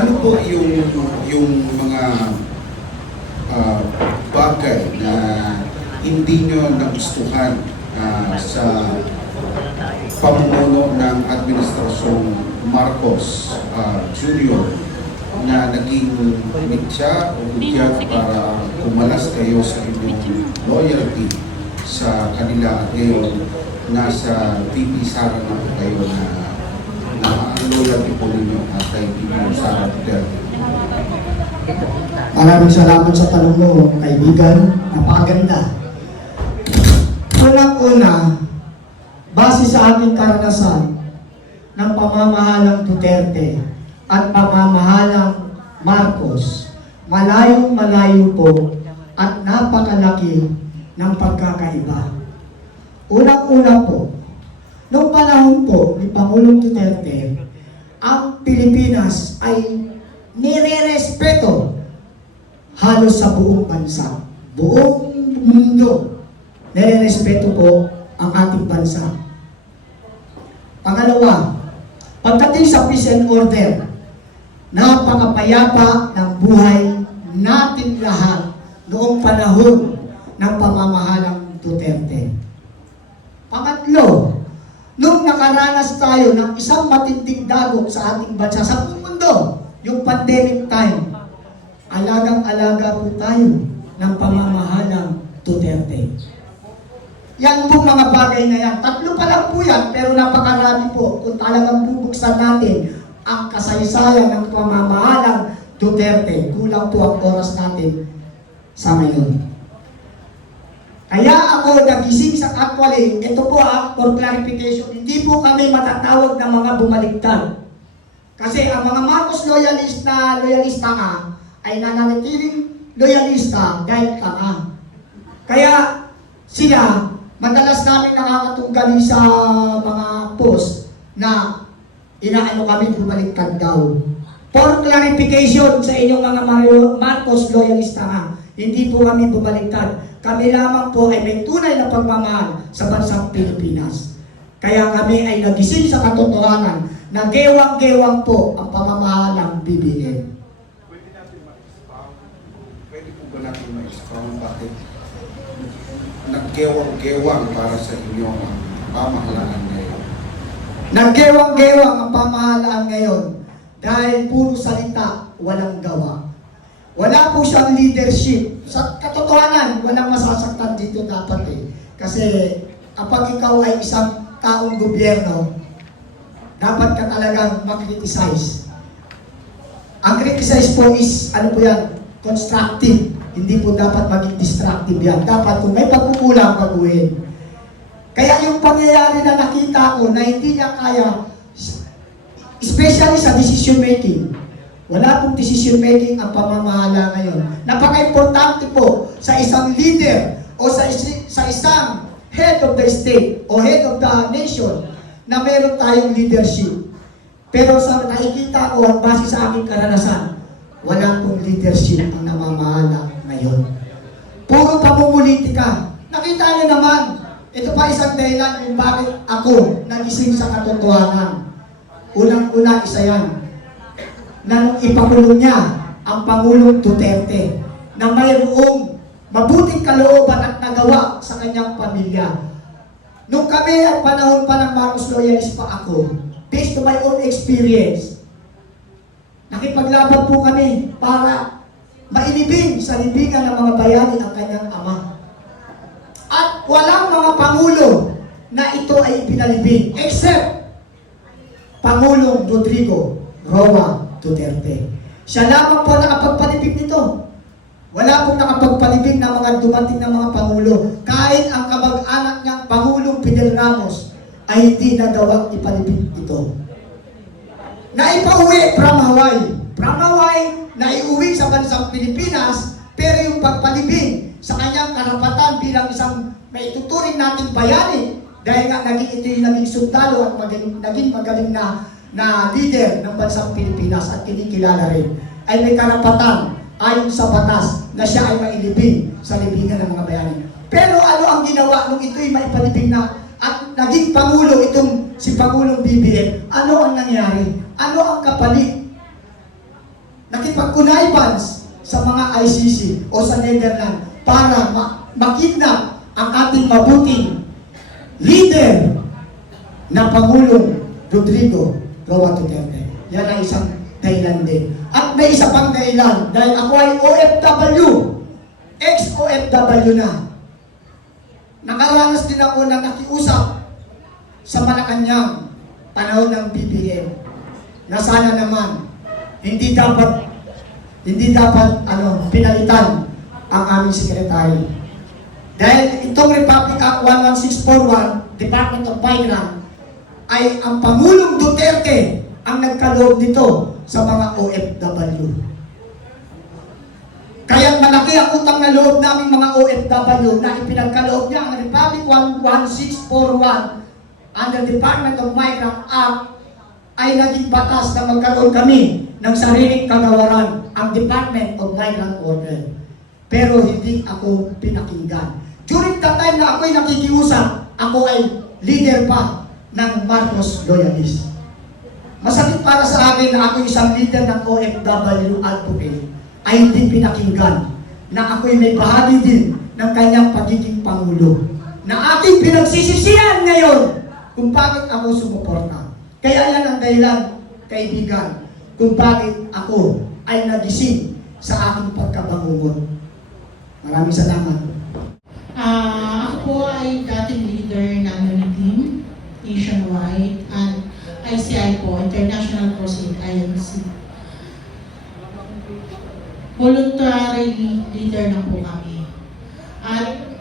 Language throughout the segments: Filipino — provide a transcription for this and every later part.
Ano po yung mga bagay na hindi nyo nagustuhan sa pamumuno ng Administrasyong Marcos Jr. na naging mitya o hudyat para kumalas kayo sa inyong loyalty sa kanila at ngayon nasa VP Sara na po kayo na ang loyalty po ninyo at kay VP Sara Duterte? Maraming salamat sa tanong mo, kaibigan. Napakaganda. Unang-una, base sa ating karanasan ng pamamahalang Duterte at pamamahalang Marcos, malayong-malayo po at napakalaki ng pagkakaiba. Unang-una po, noong panahon po ni Pangulong Duterte, ang Pilipinas ay nire-respeto halos sa buong bansa. Buong mundo, nire-respeto po ang ating bansa. Pangalawa, pagdating sa peace and order, napakapayapa ng buhay natin lahat noong panahon ng pamamahalang Duterte. Pangatlo, nung nakaranas tayo ng isang matinding dagok sa ating bansa, sa buong mundo, yung pandemic time, alagang-alaga po tayo ng pamamahalang Duterte. Yan po mga bagay na yan. Tatlo pa lang po yan, pero napakarami po. Kung talagang bubuksan natin ang kasaysayan ng pamamahalang Duterte, kulang po ang oras natin sa ngayon. Kaya ako nagising sa actually, ito po for clarification, hindi po kami matatawag na mga bumaligtad. Kasi ang mga Marcos loyalista nga, ay nananatiling loyalista dahil tanga. Kaya sila, madalas namin nakakatunggali sa mga post na inaano kami bumaliktad daw. For clarification sa inyong mga Marcos loyalista nga, hindi po kami bumaliktad. Kami lamang po ay may tunay na pagmamahal sa bansang Pilipinas. Kaya kami ay nagising sa katotohanan na gewang-gewang po ang pamamahal ng BBM. Pwede po ba natin ma-expound bakit naggewang-gewang para sa inyong pamahalaan ngayon? Naggewang-gewang ang pamahalaan ngayon dahil puro salita, walang gawa. Wala po siyang leadership. Sa katotohanan, walang masasaktan dito dapat eh. Kasi kapag ikaw ay isang taong gobyerno, dapat ka talagang mag-criticize. Ang criticize po is, ano po yan, constructive. Hindi po dapat maging destructive yan. Dapat kung may pagkukulang, baguhin. Kaya yung pangyayari na nakita ko na hindi niya kaya, especially sa decision making, wala pong decision making ang pamamahala ngayon. Napaka-importante po sa isang leader o sa isang head of the state o head of the nation na meron tayong leadership. Pero sa nakikita ko, base sa aking karanasan, wala pong leadership ang namamahala ngayon. Puro pamumulitika. Nakita niyo naman, ito pa isang dahilan kung bakit ako nagising sa katotohanan. Unang-una, isa yan. Na nung ipakulong niya ang Pangulong Duterte na mayroong mabuting kalooban at nagawa sa kanyang pamilya. Nung kami ang panahon pa ng Marcos loyalist pa ako, based to my own experience, nakipaglaban po kami para mailibing sa libingan ng mga bayani ang kanyang ama. At walang mga pangulo na ito ay pinalibing except Pangulong Rodrigo Roa Duterte. Siya lamang po nakapagpalibig nito. Wala pong nakapagpalibig ng mga dumating na mga pangulo. Kahit ang kamag-anak niyang Pangulong Fidel Ramos ay hindi nagawang ipalibig ito. Naipauwi from Hawaii. From Hawaii, naiuwi sa bansang Pilipinas, pero yung pagpalibig sa kanyang karapatan bilang isang may ituturing nating bayani, dahil nga ito yung naging sundalo at naging magaling na leader ng bansang Pilipinas at kinikilala rin, ay may karapatan ayon sa batas na siya ay mailibing sa libingan ng mga bayani. Pero ano ang ginawa nung ito'y maipalibing na at naging Pangulo itong si Pangulong BBM? Ano ang nangyari? Ano ang kapalit? mag-connivance sa mga ICC o sa Netherlands para makidnap ang ating mabuting leader na Pangulong Rodrigo Roa Duterte. Yan ang isang dahilan din. At may isa pang dahilan dahil ako ay OFW, ex-OFW na. Nakaranas din ako na nakiusap sa Malacanang panahon ng BBM na sana naman hindi dapat pinalitan ang aming sekretary. Dahil itong Republic Act 11641, Department of Migrant, ay ang Pangulong Duterte ang nagkaloob nito sa mga OFW. Kaya malaki ang utang na loob namin mga OFW na ipinagkaloob niya ang Republic 11641 under Department of Migrant Act ay naging batas na magkaroon kami ng sariling kagawaran, ang Department of Migrant Order. Pero hindi ako pinakinggan. During the time na ako'y nakikiusap, ako ay leader pa ng Marcos Loyalist. Masakit para sa akin na ako isang leader ng OFW advocate ay hindi pinakinggan na ako'y may bahagi din ng kanyang pagiging Pangulo na aking pinagsisisihan ngayon kung bakit ako sumuporta. Kaya yan ang dahilan, kaibigan, kung bakit ako ay nagising sa aking pagkabangungot. Maraming salamat. Ako po ay dating leader ng Uniteam nationwide and ICI po, International Crusade INC. Voluntary leader na po kami. At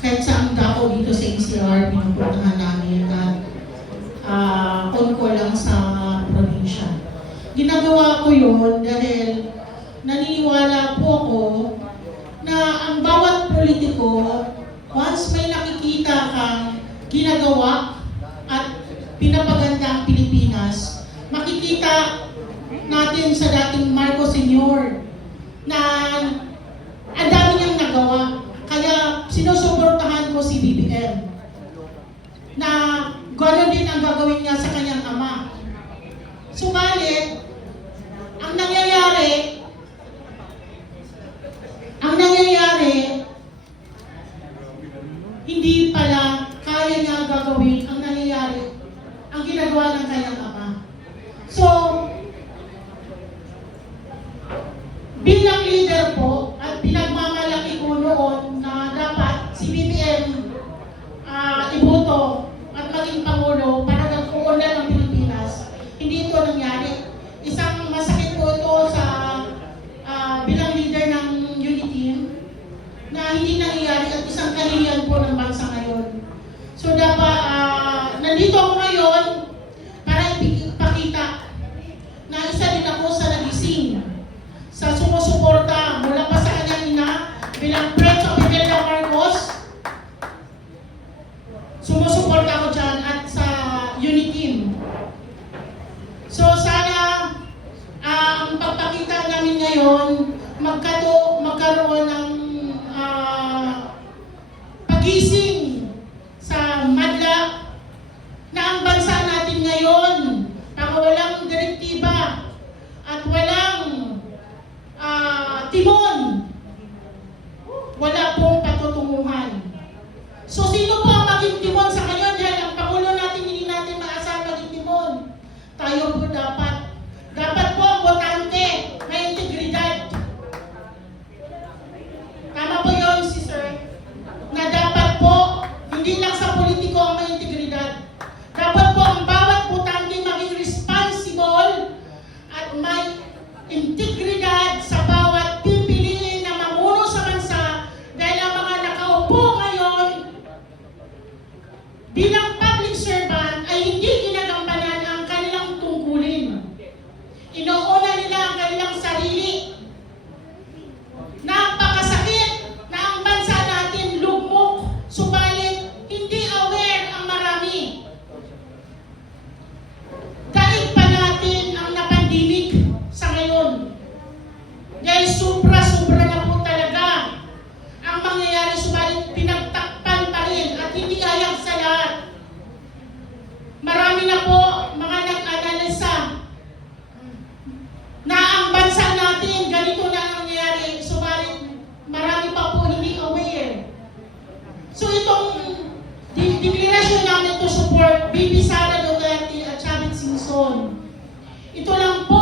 kahit saan dako dito sa NCR, pinupuntahan namin at on-call lang sa probinsya. Ginagawa ko yun dahil naniniwala po ako na ang bawat politiko, once may nakikita kang ginagawa at pinapaganda ang Pilipinas, makikita natin sa dating Marcos Sr. na ang dami niyang nagawa. Kaya sinusuportahan ko si BBM na gano'n din ang gagawin niya sa kanyang ama. Subalit, ang nangyayari, hindi pala kaya niya gagawin ang nangyayari, ang ginagawa ng kanyang ama. So, bilang leader po, at pinagmamalaki ko noon na dapat si BBM iboto at maging Pangulo para nag-uunlad ng Pilipinas, hindi ito nangyari. Isang masakit po ito sa bilang leader ng Uniteam na hindi nangyayari at isang kahihiyan po ng bansa ngayon. So dapat, nandito ako ngayon para ipakita na isa din ako sa nagising, sa sumusuporta mula pa sa kanyang ina bilang Friends of Imelda Marcos. Sumusuporta ako dyan at sa Uniteam. So sana ang pagpakita namin ngayon, magkaroon ng pagising sa madla na ang bansa natin ngayon, para walang direktiba at walang timon, wala pong patutunguhan. So sino po ang maging timon sa ngayon? Dahil ang Pangulo natin hindi natin maasahan maging timon. Tayo po dapat po ang botante may integridad. Tama po yun, sister, na dapat po hindi lang sa politiko ang may integridad. Dapat po ang bawat botante maging responsible at may integridad sa bawat pipiliin na mamuno sa bansa, dahil ang mga nakaupo ngayon bilang public servant ay hindi ginagampanan ang kanilang tungkulin. Inuuna nila ang kanilang sarili. Napakasakit na ang bansa natin lugmok, subalit hindi aware ang marami. Daig pa natin ang napandimik sa ngayon. natin, ganito na ang nangyayari. Subalit, marami pa po hindi aware. So itong declaration namin to support Bibi Sara Duterte at Chavit Singson. Ito lang po